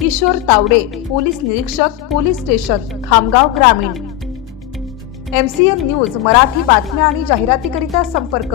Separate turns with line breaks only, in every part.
Kishore Tawde police निरीक्षक police station Khamgaon ग्रामीण. M C N news Marathi बातम्या आणि जाहिरातीकरिता संपर्क.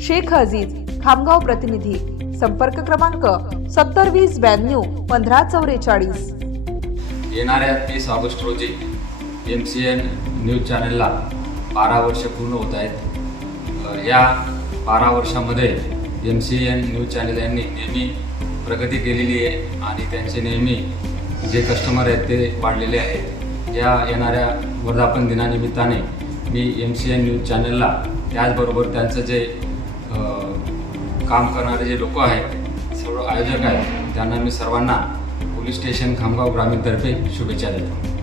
शेख अजीज खामगाव प्रतिनिधी. संपर्क क्रमांक सत्तर वीस ब्याण्णव पंधरा चौवेचाळीस
येणाऱ्या तीस ऑगस्ट रोजी एम सी एन न्यूज चॅनलला बारा वर्ष पूर्ण होत आहेत. या बारा वर्षामध्ये M C N news channel यांनी नेहमी प्रगती केलेली आहे आणि त्यांचे नेहमी जे कस्टमर आहेत ते वाढलेले आहेत. या येणाऱ्या वर्धापन दिनानिमित्ताने मी एम सी एन न्यूज चॅनलला त्याचबरोबर त्यांचं जे काम करणारे जे लोक आहेत सर्व आयोजक आहेत त्यांना मी सर्वांना पोलीस स्टेशन खामगाव ग्रामीणतर्फे शुभेच्छा देतो.